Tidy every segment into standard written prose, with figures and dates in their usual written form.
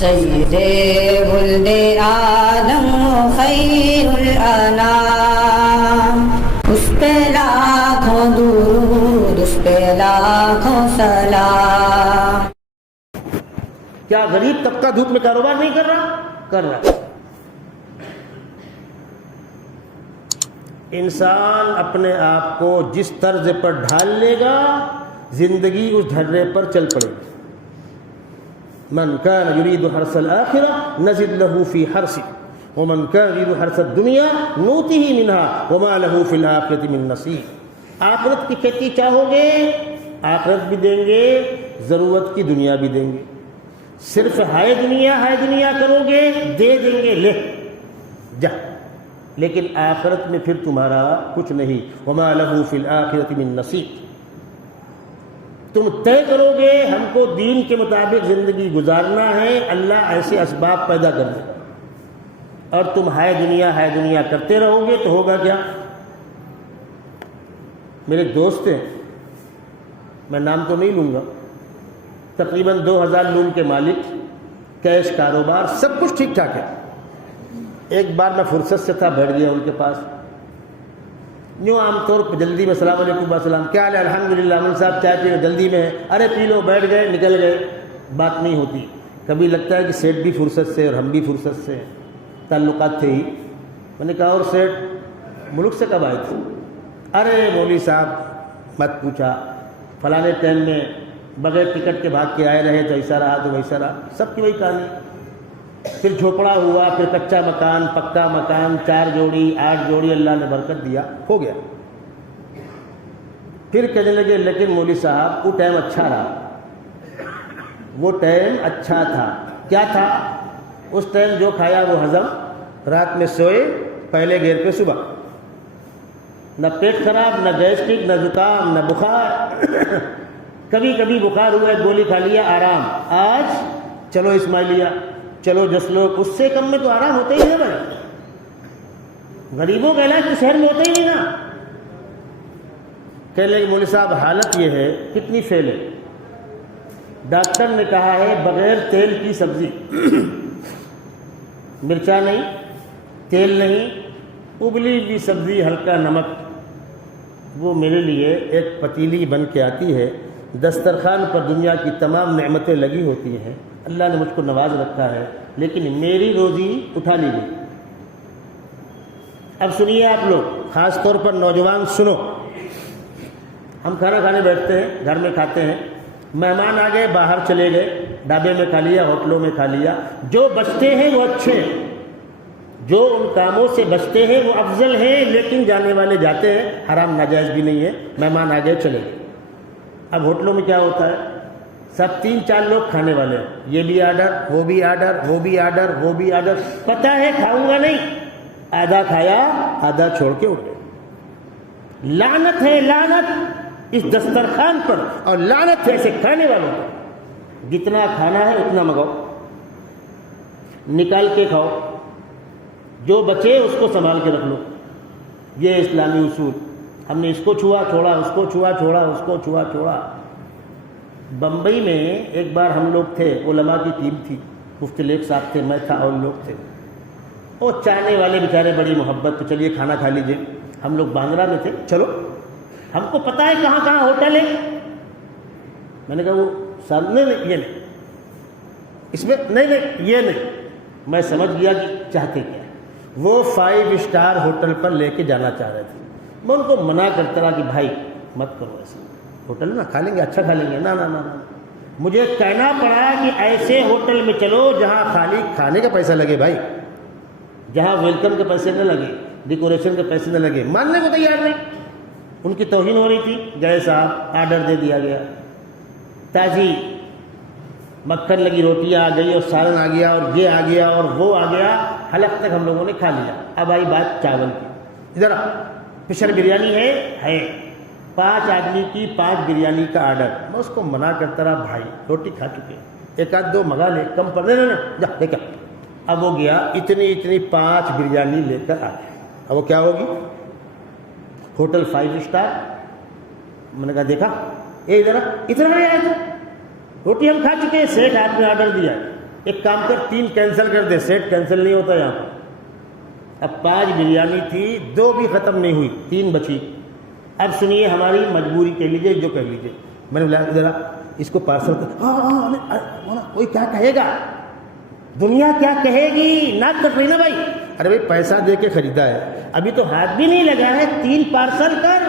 سید ولد آدم خیر الانام، اس پہ لاکھوں درود، اس پہ لاکھوں سلام۔ کیا غریب طبقہ دھوپ میں کاروبار نہیں کر رہا؟ کر رہا۔ انسان اپنے آپ کو جس طرز پر ڈھال لے گا، زندگی اس ڈھرے پر چل پڑے گی۔ من کان یرید حرث الآخرہ نزد له فی حرثہ ومن کان یرید حرث الدنیا نؤتہ منہا وما له فی الآخرۃ من نصیب۔ آخرت کی کھیتی چاہو گے، آخرت بھی دیں گے، ضرورت کی دنیا بھی دیں گے۔ صرف ہائے دنیا کرو گے، دے دیں گے، لے جا، لیکن آخرت میں پھر تمہارا کچھ نہیں۔ وما له فی الآخرۃ من نصیب۔ تم طے کرو گے ہم کو دین کے مطابق زندگی گزارنا ہے، اللہ ایسے اسباب پیدا کر دے، اور تم ہائے دنیا کرتے رہو گے تو ہوگا کیا؟ میرے دوست ہیں، میں نام تو نہیں لوں گا، تقریباً 2000 لون کے مالک، کیش کاروبار، سب کچھ ٹھیک ٹھاک ہے۔ ایک بار میں فرصت سے تھا، بیٹھ گیا ان کے پاس، یوں عام طور پہ جلدی میں السلام علیکم السلام، کیا حال ہے؟ الحمدللہ، امن صاحب چائے پی لو، جلدی میں ہے، ارے پی لو، بیٹھ گئے، نکل گئے، بات نہیں ہوتی۔ کبھی لگتا ہے کہ سیٹ بھی فرصت سے اور ہم بھی فرصت سے، تعلقات تھے ہی۔ میں نے کہا اور سیٹ ملک سے کب آئے تھے؟ ارے مولوی صاحب مت پوچھا، فلانے ٹائم میں بغیر ٹکٹ کے بھاگ کے آئے رہے تو ایسا رہا تو ویسا رہا، سب کی وہی کہانی۔ پھر جھوپڑا ہوا، پھر کچا مکان، پکا مکان، 4 جوڑی 8 جوڑی، اللہ نے برکت دیا، ہو گیا۔ پھر کہنے لگے لیکن مولوی صاحب وہ ٹائم اچھا رہا، وہ ٹائم اچھا تھا۔ کیا تھا؟ اس ٹائم جو کھایا وہ ہضم، رات میں سوئے پہلے گیر پہ صبح، نہ پیٹ خراب، نہ گیسٹرک، نہ زکام، نہ بخار۔ کبھی کبھی بخار ہوا، ایک گولی کھا لیا، آرام۔ آج چلو اسماعیلیہ، چلو جسلوک، اس سے کم میں تو آرام ہوتا ہی نہیں بھائی۔ غریبوں کا علاج تو شہر میں ہوتا ہی نہیں نا۔ کہنے لگے مولوی صاحب حالت یہ ہے، کتنی فیل ہے؟ ڈاکٹر نے کہا ہے بغیر تیل کی سبزی، مرچا نہیں، تیل نہیں، ابلی ہوئی سبزی، ہلکا نمک، وہ میرے لیے ایک پتیلی بن کے آتی ہے، دسترخوان پر دنیا کی تمام نعمتیں لگی ہوتی ہیں، اللہ نے مجھ کو نواز رکھا ہے، لیکن میری روزی اٹھا لی گئی۔ اب سنیے آپ لوگ، خاص طور پر نوجوان سنو، ہم کھانا کھانے بیٹھتے ہیں، گھر میں کھاتے ہیں، مہمان آ گئے، باہر چلے گئے، ڈھابے میں کھا لیا، ہوٹلوں میں کھا لیا، جو بچتے ہیں وہ اچھے ہیں، جو ان کاموں سے بچتے ہیں وہ افضل ہیں، لیکن جانے والے جاتے ہیں، حرام ناجائز بھی نہیں ہے، مہمان آ گئے چلے گئے۔ اب ہوٹلوں میں کیا ہوتا ہے؟ سب 3-4 لوگ کھانے والے ہیں، یہ بھی آرڈر، وہ بھی آرڈر، وہ بھی آرڈر، وہ بھی آرڈر، پتہ ہے کھاؤں گا نہیں، آدھا کھایا آدھا چھوڑ کے اٹھ گئے۔ لعنت ہے، لعنت اس دسترخوان پر، اور لعنت ہے ایسے کھانے والوں پر۔ جتنا کھانا ہے اتنا منگاؤ، نکال کے کھاؤ، جو بچے اس کو سنبھال کے رکھ لو۔ یہ اسلامی اصول۔ ہم نے اس کو چھوا چھوڑا، اس کو چھوا چھوڑا، اس کو چھوا چھوڑا۔ بمبئی میں ایک بار ہم لوگ تھے، علماء کی ٹیم تھی، مفتی لیک صاحب تھے، میں تھا، اور لوگ تھے۔ وہ چاہنے والے بیچارے بڑی محبت، تو چلیے کھانا کھا لیجیے۔ ہم لوگ باندرا میں تھے، چلو ہم کو پتہ ہے کہاں کہاں ہوٹل ہے۔ میں نے کہا وہ سامنے نہیں، یہ نہیں، اس میں نہیں، یہ نہیں۔ میں سمجھ گیا کہ چاہتے کیا۔ وہ 5 اسٹار ہوٹل پر لے کے جانا چاہ رہے تھے۔ میں ان کو منع کرتا رہا کہ بھائی مت کرو ایسا، ہوٹل نا کھا لیں گے، اچھا کھا لیں گے، نہ۔ مجھے کہنا پڑا کہ ایسے ہوٹل میں چلو جہاں خالی کھانے کا پیسہ لگے بھائی، جہاں ویلکم کے پیسے نہ لگے، ڈیکوریشن کے پیسے نہ لگے۔ ماننے کو تیار نہیں، ان کی توہین ہو رہی تھی۔ گئے صاحب، آرڈر دے دیا گیا، تازی مکھن لگی روٹیاں آ گئی، اور سالن آ گیا، اور یہ آ گیا، اور وہ آ گیا، حلق تک ہم لوگوں نے کھا لیا۔ اب آئی بات چاول کی، ادھر فشر بریانی ہے 5 آدمی کی 5 بریانی کا آرڈر۔ میں اس کو منع کرتا رہا، بھائی روٹی کھا چکے، 1-2 منگا لے، کم پر نہیں، جا لے کر۔ اب وہ گیا، اتنی 5 بریانی لے کر آ گیا۔ اب وہ کیا ہوگی؟ Hotel 5 star. میں نے کہا دیکھا، یہ ادھر اتنا نہیں آیا تھا، روٹی ہم کھا چکے ہیں، سیٹ آپ نے آرڈر دیا، ایک کام کر 3 کینسل کر دے, سیٹ کینسل نہیں ہوتا یہاں پر. اب 5 بریانی تھی, 2 بھی ختم نہیں ہوئی, 3 بچی. اب سنیے ہماری مجبوری کہہ لیجیے جو کہہ لیجیے. میں نے بولا ذرا اس کو پارسل کر. کوئی کیا کہے گا, دنیا کیا کہے گی, ناک کٹ رہی نا بھائی. ارے بھائی پیسہ دے کے خریدا ہے, ابھی تو ہاتھ بھی نہیں لگا ہے, 3 پارسل کر.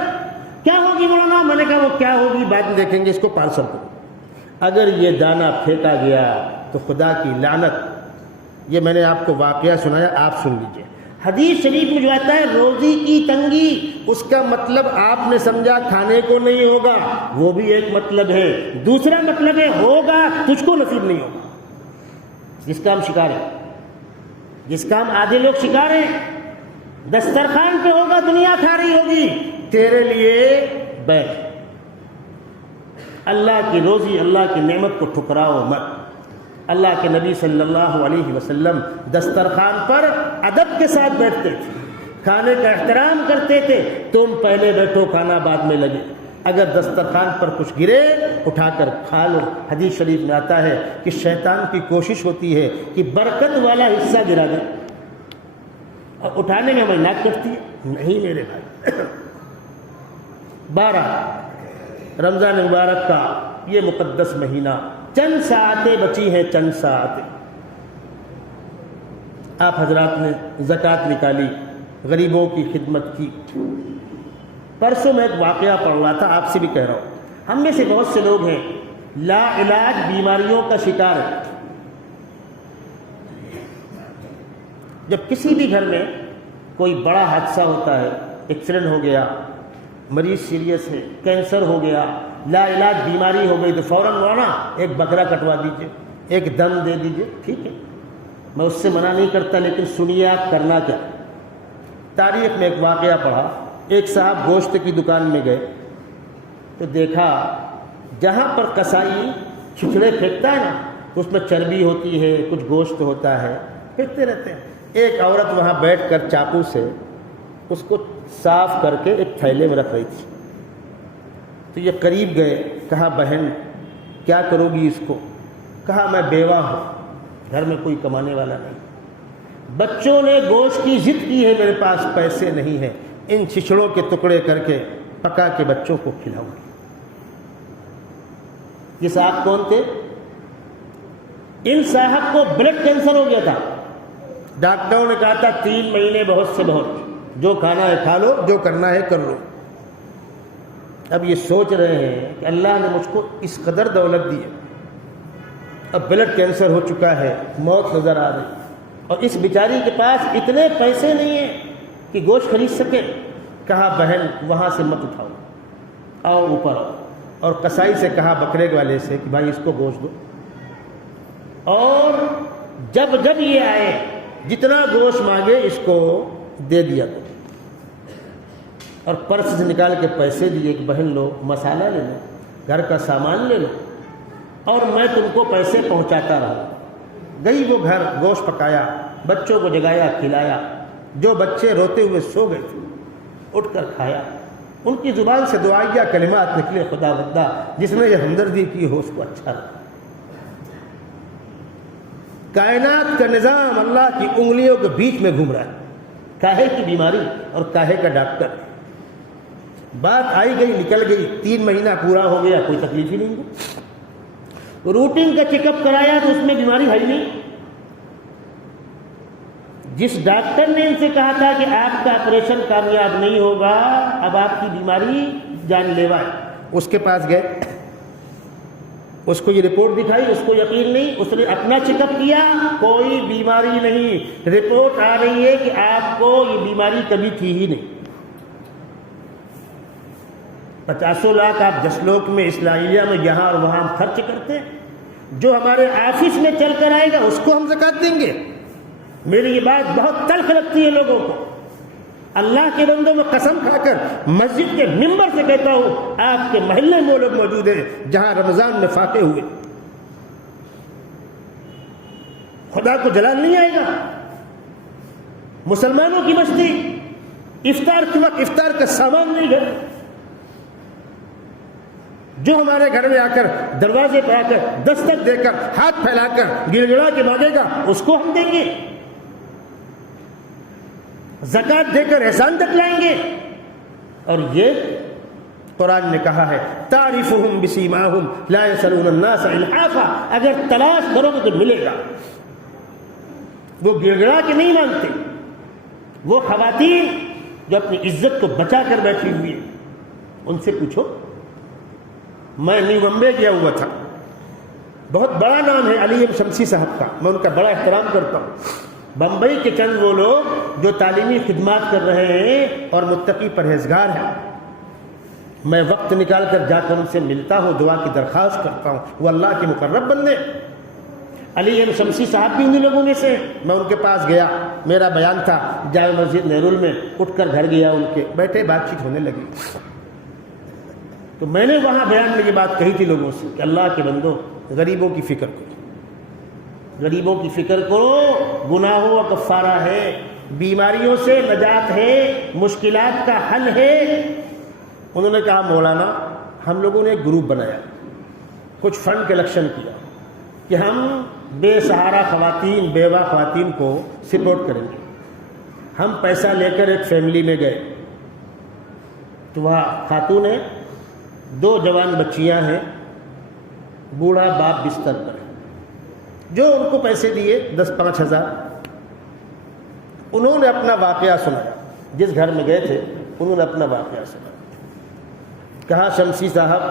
کیا ہوگی مولانا؟ میں نے کہا وہ کیا ہوگی بعد میں دیکھیں گے, اس کو پارسل کرو. اگر یہ دانہ پھینکا گیا تو خدا کی لعنت. یہ میں نے آپ کو واقعہ سنایا, آپ سن لیجئے. حدیث شریف میں جو آتا ہے روزی کی تنگی, اس کا مطلب آپ نے سمجھا کھانے کو نہیں ہوگا, وہ بھی ایک مطلب ہے. دوسرا مطلب ہے ہوگا تجھ کو نصیب نہیں ہوگا. جس کا ہم شکار ہیں, جس کا ہم آدھے لوگ شکار ہیں, دسترخوان پہ ہوگا دنیا کھا رہی ہوگی, تیرے لیے بیٹھ. اللہ کی روزی, اللہ کی نعمت کو ٹھکراؤ مت. اللہ کے نبی صلی اللہ علیہ وسلم دسترخوان پر ادب کے ساتھ بیٹھتے تھے, کھانے کا احترام کرتے تھے. تم پہلے بیٹھو, کھانا بعد میں لگے. اگر دسترخوان پر کچھ گرے اٹھا کر کھا لو. حدیث شریف میں آتا ہے کہ شیطان کی کوشش ہوتی ہے کہ برکت والا حصہ گرا دے, اور اٹھانے میں ہمیں ناک کٹتی ہے. نہیں میرے بھائی. 12 رمضان مبارک کا یہ مقدس مہینہ, چند ساعتیں بچی ہیں, چند ساعتیں. آپ حضرات نے زکوٰۃ نکالی, غریبوں کی خدمت کی. پرسوں میں ایک واقعہ پڑھ رہا تھا, آپ سے بھی کہہ رہا ہوں. ہم میں سے بہت سے لوگ ہیں لا علاج بیماریوں کا شکار ہیں. جب کسی بھی گھر میں کوئی بڑا حادثہ ہوتا ہے, ایکسیڈنٹ ہو گیا, مریض سیریس ہے, کینسر ہو گیا, لا علاج بیماری ہو گئی, تو فوراً مولانا ایک بکرا کٹوا دیجئے, ایک دم دے دیجئے. ٹھیک ہے, میں اس سے منع نہیں کرتا, لیکن سنیے آپ کرنا کیا. تاریخ میں ایک واقعہ پڑھا. ایک صاحب گوشت کی دکان میں گئے تو دیکھا جہاں پر قصائی چھچڑے پھینکتا ہے نا, تو اس میں چربی ہوتی ہے, کچھ گوشت ہوتا ہے, پھینکتے رہتے ہیں. ایک عورت وہاں بیٹھ کر چاقو سے اس کو صاف کر کے ایک تھیلے میں رکھ رہی تھی. تو یہ قریب گئے, کہا بہن کیا کرو گی اس کو؟ کہا میں بیوہ ہوں, گھر میں کوئی کمانے والا نہیں, بچوں نے گوشت کی ضد کی ہے, میرے پاس پیسے نہیں ہیں, ان چھچڑوں کے ٹکڑے کر کے پکا کے بچوں کو کھلاؤں گی. یہ صاحب کون تھے؟ ان صاحب کو بلڈ کینسر ہو گیا تھا. ڈاکٹروں نے کہا تھا 3 مہینے بہت سے بہت, جو کھانا ہے کھا لو, جو کرنا ہے کر لو. اب یہ سوچ رہے ہیں کہ اللہ نے مجھ کو اس قدر دولت دی ہے, اب بلڈ کینسر ہو چکا ہے, موت نظر آ رہی, اور اس بیچاری کے پاس اتنے پیسے نہیں ہیں کہ گوشت خرید سکے. کہا بہن وہاں سے مت اٹھاؤ, آؤ اوپر آؤ. اور قصائی سے کہا, بکرے والے سے, کہ بھائی اس کو گوشت دو. اور جب جب یہ آئے جتنا گوشت مانگے اس کو دے دیا دو. اور پرس سے نکال کے پیسے دیے کہ بہن لو, مسالہ لے لو, گھر کا سامان لے لو, اور میں تم کو پیسے پہنچاتا رہا. گئی وہ گھر, گوشت پکایا, بچوں کو جگایا, کھلایا. جو بچے روتے ہوئے سو گئے تھے اٹھ کر کھایا. ان کی زبان سے دعائیہ کلمات نکلے, خدا بندہ جس نے یہ ہمدردی کی ہو اس کو اچھا لگا. کائنات کا نظام اللہ کی انگلیوں کے بیچ میں گھوم رہا ہے. کاہے کی بیماری اور کاہے کا ڈاکٹر. بات آئی گئی نکل گئی, 3 مہینہ پورا ہو گیا, کوئی تکلیف ہی نہیں ہوئی. روٹین کا چیک اپ کرایا تو اس میں بیماری ہے ہی نہیں. جس ڈاکٹر نے ان سے کہا تھا کہ آپ کا آپریشن کامیاب نہیں ہوگا, اب آپ کی بیماری جان لیوا ہے, اس کے پاس گئے, اس کو یہ رپورٹ دکھائی, اس کو یقین نہیں, اس نے اپنا چیک اپ کیا, کوئی بیماری نہیں. رپورٹ آ رہی ہے کہ آپ کو یہ بیماری کبھی تھی ہی نہیں. 50 لاکھ آپ 10 لوگ میں اسلامیہ میں یہاں اور وہاں خرچ کرتے ہیں, جو ہمارے آفس میں چل کر آئے گا اس کو ہم زکوٰۃ دیں گے. میری یہ بات بہت تلخ لگتی ہے لوگوں کو. اللہ کے بندوں میں قسم کھا کر مسجد کے ممبر سے کہتا ہوں, آپ کے محلے میں وہ لوگ موجود ہیں جہاں رمضان میں فاقے ہوئے, خدا کو جلال نہیں آئے گا. مسلمانوں کی بستی, افطار کے وقت افطار کا سامان نہیں گھر, جو ہمارے گھر میں آ کر دروازے پہ آ کر دستک دے کر ہاتھ پھیلا کر گڑ گڑا کے مانگے گا اس کو ہم دیں گے، زکوٰۃ دے کر احسان دکھلائیں گے۔ اور یہ قرآن نے کہا ہے تعرفهم بسیماہم لا یسألون الناس الحافا، اگر تلاش کرو گے تو ملے گا۔ وہ گڑ گڑا کے نہیں مانگتے، وہ خواتین جو اپنی عزت کو بچا کر بیٹھی ہوئی ہیں، ان سے پوچھو۔ میں نیو بمبے گیا ہوا تھا، بہت بڑا نام ہے علی ایم شمسی صاحب کا، میں ان کا بڑا احترام کرتا ہوں۔ بمبئی کے چند وہ لوگ جو تعلیمی خدمات کر رہے ہیں اور متقی پرہیزگار ہیں، میں وقت نکال کر جا کر ان سے ملتا ہوں، دعا کی درخواست کرتا ہوں، وہ اللہ کے مقرب بندے۔ علی ایم شمسی صاحب بھی انہیں لوگوں میں سے، میں ان کے پاس گیا، میرا بیان تھا جامع مسجد نہرول میں، اٹھ کر گھر گیا، ان کے بیٹھے بات چیت ہونے لگی، تو میں نے وہاں بیان میں یہ بات کہی تھی لوگوں سے کہ اللہ کے بندو غریبوں کی فکر کرو، غریبوں کی فکر کرو، گناہوں کا کفارہ ہے، بیماریوں سے نجات ہے، مشکلات کا حل ہے۔ انہوں نے کہا مولانا ہم لوگوں نے ایک گروپ بنایا، کچھ فنڈ کلیکشن کیا کہ ہم بے سہارا خواتین، بیوہ خواتین کو سپورٹ کریں گے۔ ہم پیسہ لے کر ایک فیملی میں گئے تو وہاں خاتون ہے، 2 جوان بچیاں ہیں، بوڑھا باپ بستر پر ہے، جو ان کو پیسے دیے 10-5 ہزار، انہوں نے اپنا واقعہ سنایا، جس گھر میں گئے تھے انہوں نے اپنا واقعہ سنایا، کہا شمسی صاحب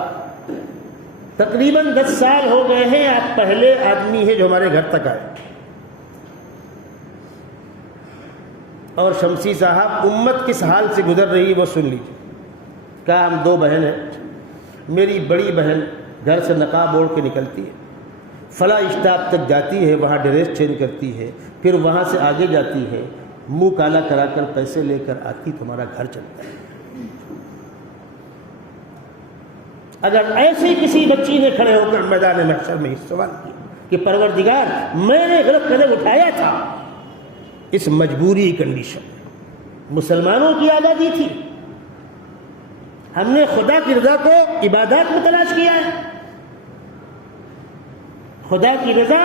تقریباً 10 سال ہو گئے ہیں، آپ پہلے آدمی ہیں جو ہمارے گھر تک آئے، اور شمسی صاحب امت کس حال سے گزر رہی وہ سن لیجیے۔ کہا ہم 2 بہن ہیں، میری بڑی بہن گھر سے نقاب اوڑھ کے نکلتی ہے، فلاں اسٹاپ تک جاتی ہے، وہاں ڈریس چینج کرتی ہے، پھر وہاں سے آگے جاتی ہے، منہ کالا کرا کر پیسے لے کر آتی، تمہارا گھر چلتا ہے۔ اگر ایسی کسی بچی نے کھڑے ہو کر میدان محشر میں اس سوال کیا کہ پروردگار میں نے غلط قدم اٹھایا تھا، اس مجبوری کنڈیشن میں مسلمانوں کی آزادی تھی، ہم نے خدا کی رضا کو عبادات میں تلاش کیا ہے، خدا کی رضا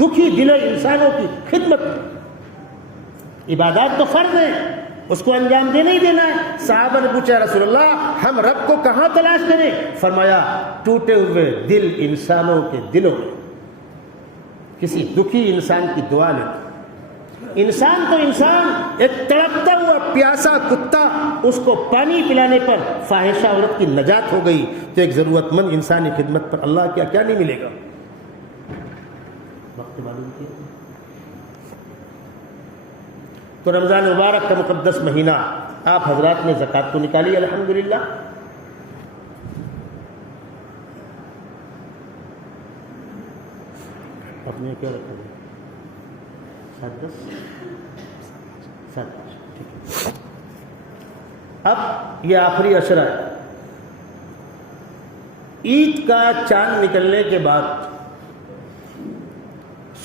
دکھی دل انسانوں کی خدمت، عبادات تو فرض ہے، اس کو انجام دینا ہی دینا ہے۔ صحابہ نے پوچھا رسول اللہ ہم رب کو کہاں تلاش کریں؟ فرمایا ٹوٹے ہوئے دل انسانوں کے دلوں میں، کسی دکھی انسان کی دعا لیں۔ انسان تو انسان، ایک تڑپتا ہوا پیاسا کتا، اس کو پانی پلانے پر فاحشہ عورت کی نجات ہو گئی، تو ایک ضرورت مند انسانی خدمت پر اللہ کیا کیا نہیں ملے گا۔ وقت معلوم کیا تو رمضان مبارک کا مقدس مہینہ، آپ حضرات نے زکوٰۃ تو نکالی الحمدللہ، اپنے کیا رکھا ہے 7-10 ٹھیک ہے۔ اب یہ آخری عشرہ ہے، عید کا چاند نکلنے کے بعد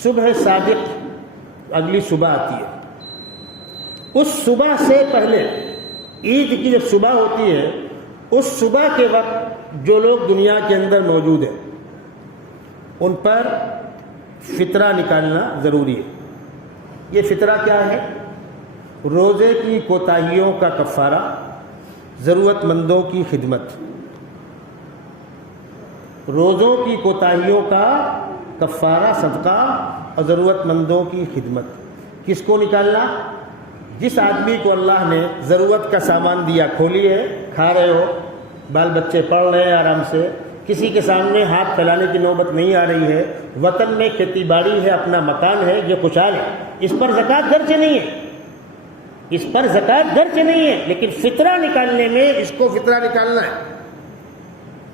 صبح صادق اگلی صبح آتی ہے، اس صبح سے پہلے عید کی جب صبح ہوتی ہے، اس صبح کے وقت جو لوگ دنیا کے اندر موجود ہیں ان پر فطرہ نکالنا ضروری ہے۔ یہ فطرہ کیا ہے؟ روزے کی کوتاہیوں کا کفارہ، ضرورت مندوں کی خدمت، روزوں کی کوتاہیوں کا کفارہ صدقہ اور ضرورت مندوں کی خدمت۔ کس کو نکالنا؟ جس آدمی کو اللہ نے ضرورت کا سامان دیا، کھولی ہے، کھا رہے ہو، بال بچے پڑھ رہے ہیں آرام سے، کسی کے سامنے ہاتھ پھیلانے کی نوبت نہیں آ رہی ہے، وطن میں کھیتی باڑی ہے، اپنا مکان ہے، یہ خوشحال ہے، اس پر زکوٰۃ درج نہیں ہے، اس پر زکوٰۃ درج نہیں ہے، لیکن فطرہ نکالنے میں اس کو فطرہ نکالنا ہے۔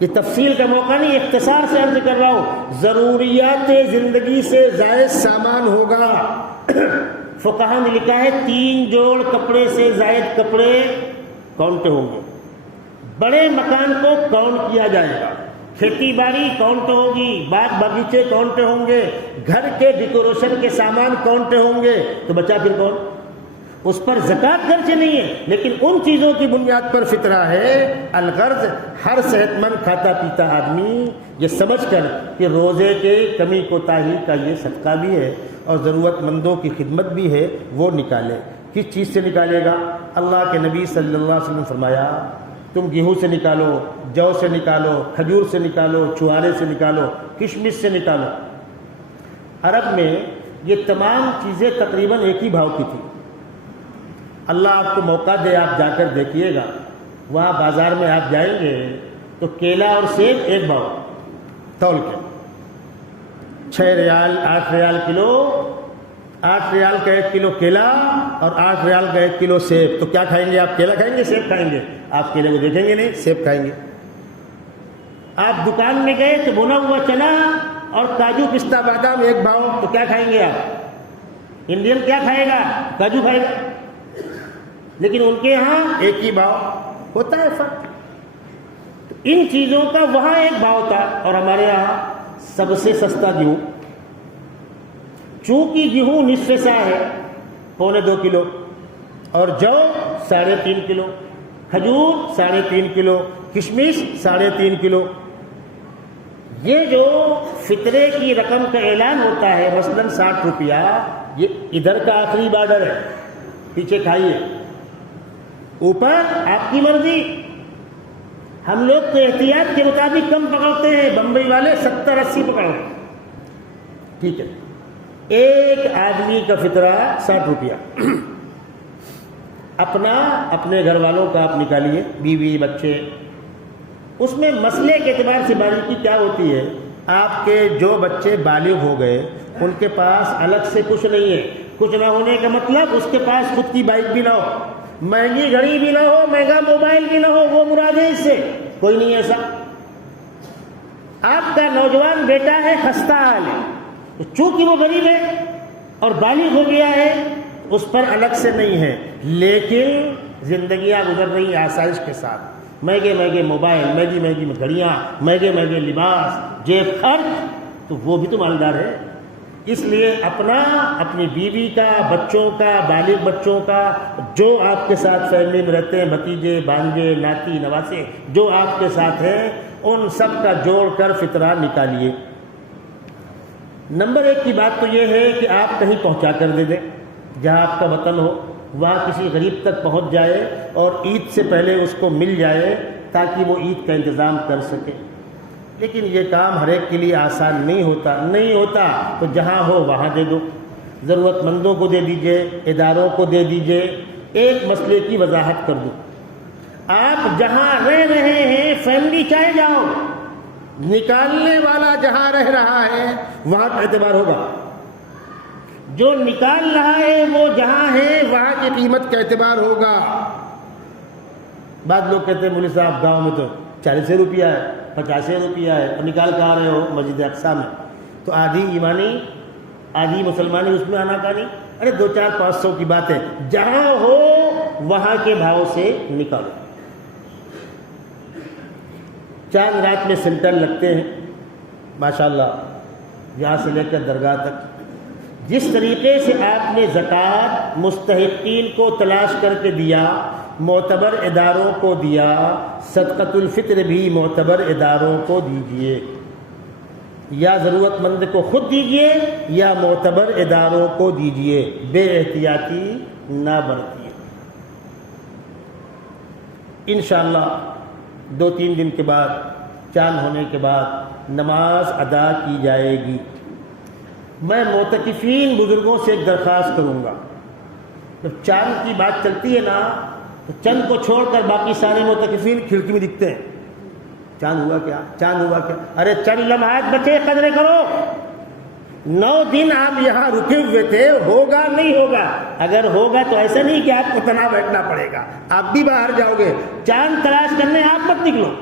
یہ تفصیل کا موقع نہیں، اختصار سے عرض کر رہا ہوں، ضروریات زندگی سے زائد سامان ہوگا۔ فقہا نے لکھا ہے 3 جوڑ کپڑے سے زائد کپڑے کاؤنٹ ہوں گے، بڑے مکان کو کاؤنٹ کیا جائے گا، کھیتی باڑی کاؤنٹ ہوگی، باغ باغیچے کاؤنٹ ہوں گے، گھر کے ڈیکوریشن کے سامان کاؤنٹ ہوں گے، تو بچا پھر کون؟ اس پر زکوٰۃ خرچ نہیں ہے، لیکن ان چیزوں کی بنیاد پر فطرہ ہے۔ الغرض ہر صحت مند کھاتا پیتا آدمی یہ سمجھ کر کہ روزے کے کمی کوتاہی کا یہ صدقہ بھی ہے اور ضرورت مندوں کی خدمت بھی ہے، وہ نکالے۔ کس چیز سے نکالے گا؟ اللہ کے نبی صلی اللہ علیہ وسلم نے فرمایا تم گیہوں سے نکالو، جو سے نکالو، کھجور سے نکالو، چھوارے سے نکالو، کشمش سے نکالو۔ عرب میں یہ تمام چیزیں تقریباً ایک ہی بھاؤ کی تھی۔ اللہ آپ کو موقع دے، آپ جا کر دیکھیے گا، وہاں بازار میں آپ جائیں گے تو کیلا اور سیب ایک بھاؤ تول کے 6 ریال 8 ریال کلو، 8 ریال کا 1 کلو کیلا اور 8 ریال کا 1 کلو سیب۔ تو کیا کھائیں گے آپ؟ کیلا کھائیں گے، سیب کھائیں گے؟ آپ کیلے کو دیکھیں گے نہیں، سیب کھائیں گے۔ آپ دکان میں گئے تو بھنا ہوا چنا اور کاجو پستہ بادام ایک بھاؤ، تو کیا کھائیں گے آپ؟ انڈین کیا کھائے گا؟ کاجو کھائے گا، لیکن ان کے یہاں ایک ہی بھاؤ ہوتا ہے فرق۔ تو ان چیزوں کا وہاں ایک بھاؤ تھا اور ہمارے یہاں سب سے سستا گیہوں، چونکہ گیہوں نصف سا ہے 1.25 کلو، اور جو 3.5 کلو، کھجور 3.5 کلو، کشمش 3.5 کلو۔ یہ جو فطرے کی رقم کا اعلان ہوتا ہے مثلاً 60 روپیہ، یہ ادھر کا آخری بارڈر ہے، پیچھے کھائیے، اوپر آپ کی مرضی۔ ہم لوگ تو احتیاط کے مطابق کم پکڑتے ہیں، بمبئی والے 70-80 پکڑو، ٹھیک ہے۔ ایک آدمی کا فطرہ 60 روپیہ، اپنا اپنے گھر والوں کا آپ نکالیے، بیوی بچے۔ اس میں مسئلے کے اعتبار سے باریکی کیا ہوتی ہے، آپ کے جو بچے بالغ ہو گئے ان کے پاس الگ سے کچھ نہیں ہے۔ کچھ نہ ہونے کا مطلب اس کے پاس خود کی بائک بھی نہ ہو، مہنگی گھڑی بھی نہ ہو، مہنگا موبائل بھی نہ ہو، وہ مراد ہے اس سے کوئی نہیں ایسا۔ آپ کا نوجوان بیٹا ہے خستہ حال ہے، تو چونکہ وہ غریب ہے اور بالغ ہو گیا ہے اس پر الگ سے نہیں ہے، لیکن زندگیاں گزر رہی ہیں آسائش کے ساتھ، مہنگے مہنگے موبائل، مہنگی مہنگی گھڑیاں، مہنگے مہنگے لباس، جیب خرچ، تو وہ بھی تو مالدار ہے۔ اس لیے اپنا، اپنی بیوی کا، بچوں کا، بالغ بچوں کا، جو آپ کے ساتھ فیملی میں رہتے ہیں، بھتیجے بھانجے ناتی نواسے جو آپ کے ساتھ ہیں، ان سب کا جوڑ کر فطرہ نکالیے۔ نمبر 1 کی بات تو یہ ہے کہ آپ کہیں پہنچا کر دے دیں، جہاں آپ کا وطن ہو وہاں کسی غریب تک پہنچ جائے اور عید سے پہلے اس کو مل جائے تاکہ وہ عید کا انتظام کر سکے۔ لیکن یہ کام ہر ایک کے لیے آسان نہیں ہوتا تو جہاں ہو وہاں دے دو، ضرورت مندوں کو دے دیجئے، اداروں کو دے دیجئے۔ ایک مسئلے کی وضاحت کر دوں، آپ جہاں رہ رہے ہیں فیملی چاہے جاؤ، نکالنے والا جہاں رہ رہا ہے وہاں کا اعتبار ہوگا، جو نکال رہا ہے وہ جہاں ہے وہاں کی قیمت کا اعتبار ہوگا۔ بعض لوگ کہتے ہیں مولوی صاحب گاؤں میں تو 40 روپیہ ہے، 50 روپیہ ہے، اور نکال کر آ رہے ہو مسجد اقصیٰ میں، تو آدھی ایمانی آدھی مسلمانی اس میں آنا کا نہیں۔ ارے 200-400-500 کی بات ہے، جہاں ہو وہاں کے بھاؤ سے نکالو۔ چاند رات میں سینٹر لگتے ہیں ماشاءاللہ، یہاں سے لے کر درگاہ تک۔ جس طریقے سے آپ نے زکوٰۃ مستحقین کو تلاش کر کے دیا، معتبر اداروں کو دیا، صدقۃ الفطر بھی معتبر اداروں کو دیجئے، یا ضرورت مند کو خود دیجئے یا معتبر اداروں کو دیجئے، بے احتیاطی نہ برتیے۔ انشاءاللہ 2-3 دن کے بعد، چاند ہونے کے بعد نماز ادا کی جائے گی۔ میں معتکفین بزرگوں سے ایک درخواست کروں گا، جب چاند کی بات چلتی ہے نا تو چند کو چھوڑ کر باقی سارے معتکفین کھڑکی میں دکھتے ہیں، چاند ہوا کیا، چاند ہوا کیا؟ ارے چند لمحات بچے، قدریں کرو۔ 9 دن آپ یہاں رکے ہوئے تھے، ہوگا نہیں ہوگا؟ اگر ہوگا تو ایسا نہیں کہ آپ کو تنہا بیٹھنا پڑے گا، آپ بھی باہر جاؤ گے، چاند تلاش کرنے آپ مت نکلو،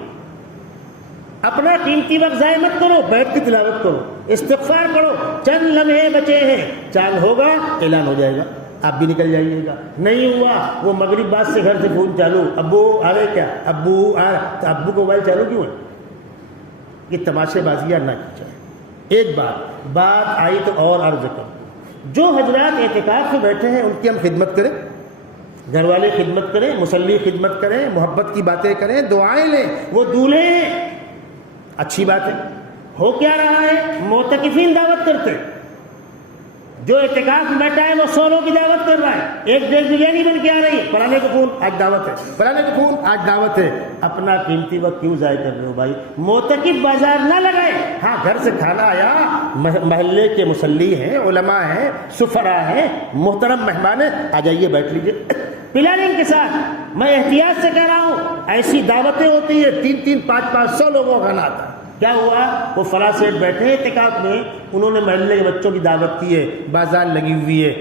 اپنا قیمتی وقت ضائع مت کرو، بیٹھ کے تلاوت کرو، استغفار کرو۔ چند لمحے بچے ہیں، چاند ہوگا اعلان ہو جائے گا، آپ بھی نکل جائیے گا۔ نہیں ہوا، وہ مغرب بعد سے گھر سے فون چالو، ابو آ رہے کیا، ابو آ رہا، تو ابو کو موبائل چالو کیوں ہے؟ یہ تماشے بازیاں نہ کی جائے۔ ایک بات آئی تو اور عرض کروں، جو حضرات اعتکاف میں بیٹھے ہیں ان کی ہم خدمت کریں، گھر والے خدمت کریں، مصلی خدمت کریں، محبت کی باتیں کریں، دعائیں لیں، وہ دولہے ہیں، اچھی بات ہے۔ ہو کیا رہا ہے؟ معتکفین دعوت کرتے ہیں، جو اعتکاف میں بیٹھا ہے وہ 100 لوگوں کی دعوت کر رہا ہے، ایک ڈیش بریانی بن کے آ رہی ہے، فلانے کو فون آج دعوت ہے، فلانے کو فون آج دعوت ہے۔ اپنا قیمتی وقت کیوں ضائع کر رہے ہو بھائی؟ معتکف بازار نہ لگائے، ہاں گھر سے کھانا آیا، محلے کے مصلی ہیں، علماء ہیں، سفراء ہیں، محترم مہمان ہیں، آ جائیے بیٹھ لیجیے، پلاننگ کے ساتھ۔ میں احتیاط سے کہہ رہا ہوں، ایسی دعوتیں ہوتی ہیں 300 500 لوگوں کا کھانا آتا ہے۔ کیا ہوا؟ وہ فلاں سیٹ بیٹھے اعتکاف میں، انہوں نے محلے کے بچوں کی دعوت کی ہے، بازار لگی ہوئی ہے،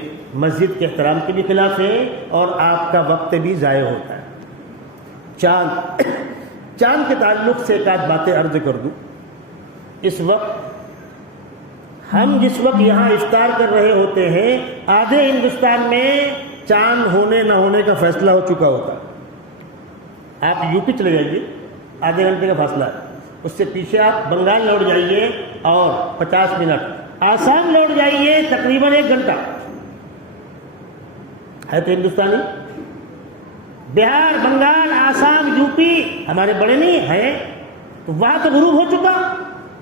مسجد کے احترام کے بھی خلاف ہے اور آپ کا وقت بھی ضائع ہوتا ہے۔ چاند کے تعلق سے ایک آدھ باتیں عرض کر دوں۔ اس وقت ہم جس وقت یہاں افطار کر رہے ہوتے ہیں، آدھے ہندوستان میں چاند ہونے نہ ہونے کا فیصلہ ہو چکا ہوتا ہے۔ آپ یو پی چلے جائیے، آدھے گھنٹے کا فاصلہ ہے، اس سے پیچھے آپ بنگال لوٹ جائیے اور 50 منٹ، آسام لوٹ جائیے تقریباً 1 گھنٹہ ہے تو ہندوستانی۔ بہار، بنگال، آسام، یو پی ہمارے بڑے نہیں ہیں، تو وہاں تو غروب ہو چکا،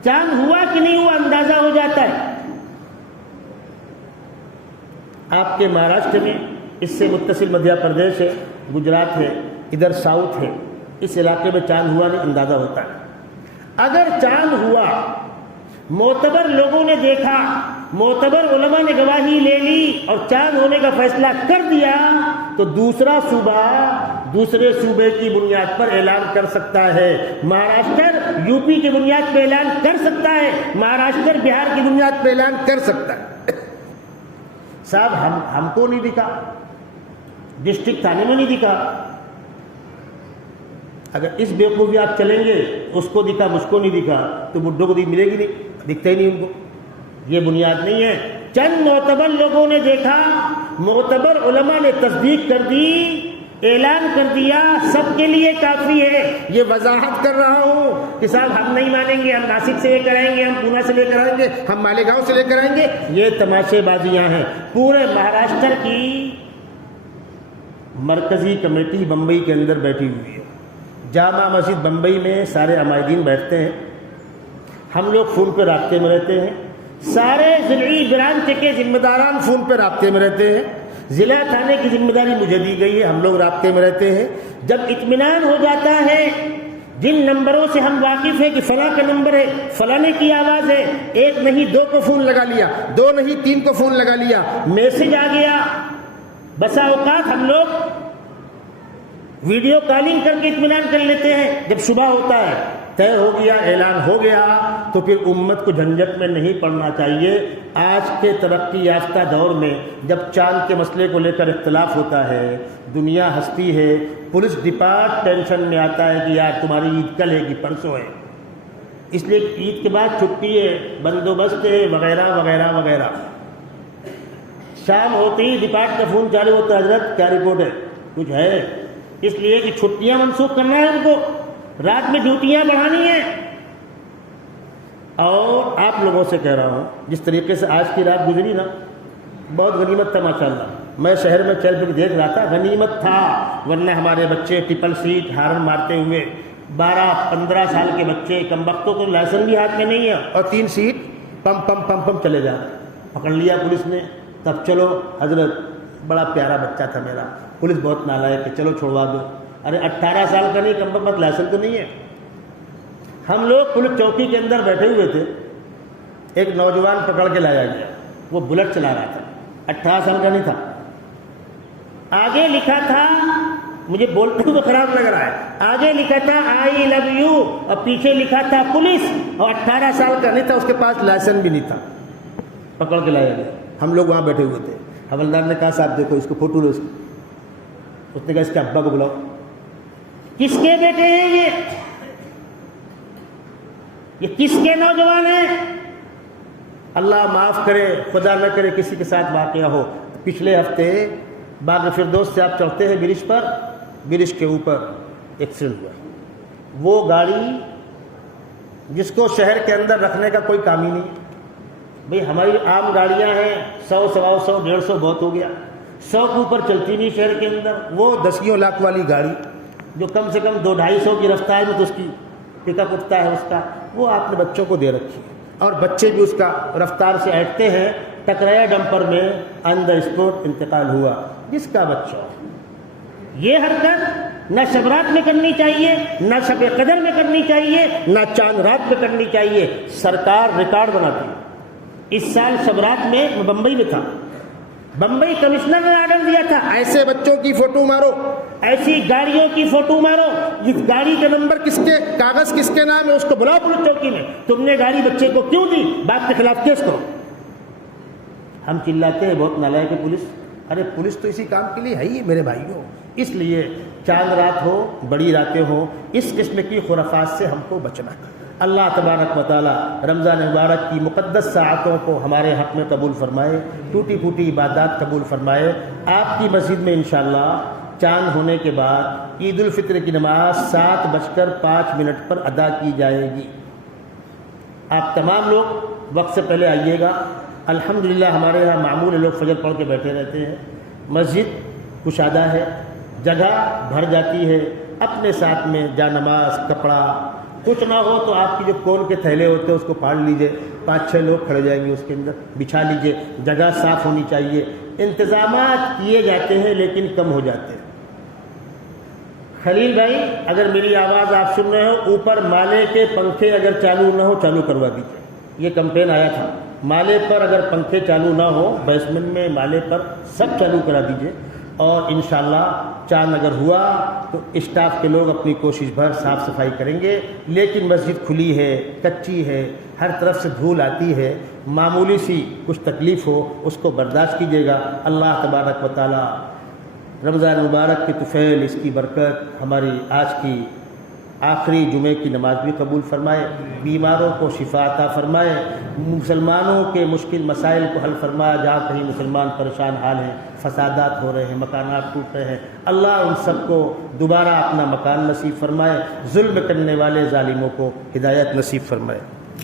چاند ہوا کہ نہیں ہوا اندازہ ہو جاتا ہے۔ آپ کے مہاراشٹر میں اس سے متصل مدھیہ پردیش ہے، گجرات ہے، ادھر ساؤتھ ہے، اس علاقے میں چاند ہوا نہیں اندازہ ہوتا ہے۔ اگر چاند ہوا، معتبر لوگوں نے دیکھا، معتبر علماء نے گواہی لے لی اور چاند ہونے کا فیصلہ کر دیا، تو دوسرا صوبہ دوسرے صوبے کی بنیاد پر اعلان کر سکتا ہے۔ مہاراشٹر یو پی کی بنیاد پر اعلان کر سکتا ہے، مہاراشٹر بہار کی بنیاد پر اعلان کر سکتا ہے۔ صاحب ہم کو نہیں دکھا، ڈسٹرکٹ تھانے میں نہیں دکھا۔ اگر اس بیوقوفی آپ چلیں گے، اس کو دکھا مجھ کو نہیں دکھا، تو بڈھوں کو ملے گی نہیں، دکھتا ہی نہیں ان کو۔ یہ بنیاد نہیں ہے۔ چند معتبر لوگوں نے دیکھا، معتبر علماء نے تصدیق کر دی، اعلان کر دیا، سب کے لیے کافی ہے۔ یہ وضاحت کر رہا ہوں کہ صاحب ہم نہیں مانیں گے، ہم ناسک سے لے کر آئیں گے، ہم پونا سے لے کر آئیں گے، ہم مالیگاؤں سے لے کر آئیں گے، یہ تماشے بازیاں ہیں۔ پورے مہاراشٹر کی مرکزی کمیٹی بمبئی کے اندر بیٹھی ہوئی ہے، جامع مسجد بمبئی میں سارے عمائدین بیٹھتے ہیں، ہم لوگ فون پہ رابطے میں رہتے ہیں، سارے ضلعی برانچ کے ذمہ داران فون پہ رابطے میں رہتے ہیں، ضلع تھانے کی ذمہ داری مجھے دی گئی ہے، ہم لوگ رابطے میں رہتے ہیں۔ جب اطمینان ہو جاتا ہے، جن نمبروں سے ہم واقف ہیں کہ فلاں کا نمبر ہے، فلانے کی آواز ہے، 1 نہیں 2 کو فون لگا لیا، 2 نہیں 3 کو فون لگا لیا، میسج آ گیا۔ بسا اوقات ہم لوگ ویڈیو کالنگ کر کے اطمینان کر لیتے ہیں۔ جب صبح ہوتا ہے، طے ہو گیا، اعلان ہو گیا، تو پھر امت کو جھنجٹ میں نہیں پڑنا چاہیے۔ آج کے ترقی یافتہ دور میں جب چاند کے مسئلے کو لے کر اختلاف ہوتا ہے، دنیا ہنستی ہے، پولیس ڈپارٹ ٹینشن میں آتا ہے کہ یار تمہاری عید کل ہے کہ پرسوں ہے، اس لیے عید کے بعد چھٹی ہے، بندوبست ہے، وغیرہ وغیرہ وغیرہ۔ شام ہوتے ہی ڈپارٹ کا فون چالو ہوتا ہے، حضرت کیا رپورٹ ہے؟ کچھ ہے؟ اس لیے کہ چھٹیاں منسوخ کرنا ہے ان کو، رات میں ڈیوٹیاں بڑھانی ہیں۔ اور آپ لوگوں سے کہہ رہا ہوں، جس طریقے سے آج کی رات گزری نا، بہت غنیمت تھا ماشاءاللہ۔ میں شہر میں چل پھر دیکھ رہا تھا، غنیمت تھا، ورنہ ہمارے بچے ٹرپل سیٹ ہارن مارتے ہوئے، 12-15 سال کے بچے کمبختوں کو لائسنس بھی ہاتھ میں نہیں ہے، اور 3 سیٹ پم پم پم پم چلے جا رہے، پکڑ لیا پولیس نے۔ تب چلو حضرت، بڑا پیارا بچہ تھا میرا، پولیس بہت نالائق ہے، چلو چھوڑوا دو۔ ارے 18 سال کا نہیں، کم بخت لائسنس تو نہیں ہے۔ ہم لوگ پولیس چوکی کے اندر بیٹھے ہوئے تھے، ایک نوجوان پکڑ کے لایا گیا، وہ بلٹ چلا رہا تھا، 18 سال کا نہیں تھا۔ آگے لکھا تھا، مجھے بولتے ہوئے خراب لگ رہا ہے، آگے لکھا تھا آئی لو یو، اور پیچھے لکھا تھا پولیس، اور 18 سال کا نہیں تھا، اس کے پاس لائسنس بھی نہیں تھا، پکڑ کے لایا گیا۔ ہم لوگ وہاں بیٹھے ہوئے تھے، حوالدار نے کہا صاحب دیکھو اس کو، فوٹو لو اس کی۔ اس نے کہا اس کے ابا کو بلاؤ۔ کس کے بیٹے ہیں یہ کس کے نوجوان ہیں؟ اللہ معاف کرے، خدا نہ کرے کسی کے ساتھ واقعہ ہو۔ پچھلے ہفتے باغ فردوس سے آپ چڑھتے ہیں برج پر، برج کے اوپر ایکسیڈنٹ ہوا۔ وہ گاڑی جس کو شہر کے اندر رکھنے کا کوئی کام ہی نہیں، بھئی ہماری عام گاڑیاں ہیں، 100 125 150 بہت ہو گیا، 100 کے اوپر چلتی نہیں شہر کے اندر، وہ 10 لاکھ والی گاڑی جو کم سے کم 200-250 کی رفتار میں تو اس کی پک اپ اٹھتا ہے اس کا، وہ آپ نے بچوں کو دے رکھی ہے، اور بچے بھی اس کا رفتار سے ہٹتے ہیں، ٹکرایا ڈمپر میں، آن دا اسپاٹ انتقال ہوا۔ جس کا بچہ یہ حرکت نہ شب رات میں کرنی چاہیے، نہ شب قدر میں کرنی چاہیے، نہ چاند رات میں کرنی چاہیے۔ سرکار ریکارڈ بناتی ہے۔ اس سال شب رات میں بمبئی میں تھا، بمبئی کمشنر نے آرڈر دیا تھا ایسے بچوں کی فوٹو مارو، ایسی گاڑیوں کی فوٹو مارو، اس گاڑی کا نمبر کس کے، کاغذ کس کے نام ہے، اس کو بلاؤ پولیس چوکی میں، تم نے گاڑی بچے کو کیوں دی، باپ کے خلاف کیس کرو۔ ہم چلاتے ہیں بہت نالائق ہے پولیس، ارے پولیس تو اسی کام کے لیے ہے ہی میرے بھائیوں۔ اس لیے چاند رات ہو، بڑی راتیں ہوں، اس قسم کی خرافات سے ہم کو بچنا ہے۔ اللہ تبارک و تعالی رمضان مبارک کی مقدس ساعتوں کو ہمارے حق میں قبول فرمائے، ٹوٹی پھوٹی عبادات قبول فرمائے۔ آپ کی مسجد میں انشاءاللہ چاند ہونے کے بعد عید الفطر کی نماز 7:05 پر ادا کی جائے گی۔ آپ تمام لوگ وقت سے پہلے آئیے گا۔ الحمدللہ ہمارے یہاں معمول لوگ فجر پڑھ کے بیٹھے رہتے ہیں، مسجد کشادہ ہے، جگہ بھر جاتی ہے، اپنے ساتھ میں جا نماز، کپڑا کچھ نہ ہو تو آپ کی جو کون کے تھیلے ہوتے ہیں اس کو پھاڑ لیجئے، 5-6 لوگ کھڑے جائیں گے اس کے اندر، بچھا لیجئے، جگہ صاف ہونی چاہیے۔ انتظامات کیے جاتے ہیں لیکن کم ہو جاتے ہیں۔ خلیل بھائی اگر میری آواز آپ سن رہے ہو، اوپر مالے کے پنکھے اگر چالو نہ ہو چالو کروا دیجیے، یہ کمپین آیا تھا، مالے پر اگر پنکھے چالو نہ ہو، بیسمنٹ میں مالے پر سب چالو کرا دیجیے، اور انشاءاللہ چاند اگر ہوا تو اسٹاف کے لوگ اپنی کوشش بھر صاف صفائی کریں گے۔ لیکن مسجد کھلی ہے، کچی ہے، ہر طرف سے دھول آتی ہے، معمولی سی کچھ تکلیف ہو اس کو برداشت کیجیے گا۔ اللہ تبارک و تعالی رمضان مبارک کی طفیل، اس کی برکت ہماری آج کی آخری جمعے کی نماز بھی قبول فرمائے، بیماروں کو شفا عطا فرمائے، مسلمانوں کے مشکل مسائل کو حل فرمائے۔ جہاں کہیں مسلمان پریشان حال ہیں، فسادات ہو رہے ہیں، مکانات ٹوٹ رہے ہیں، اللہ ان سب کو دوبارہ اپنا مکان نصیب فرمائے، ظلم کرنے والے ظالموں کو ہدایت نصیب فرمائے۔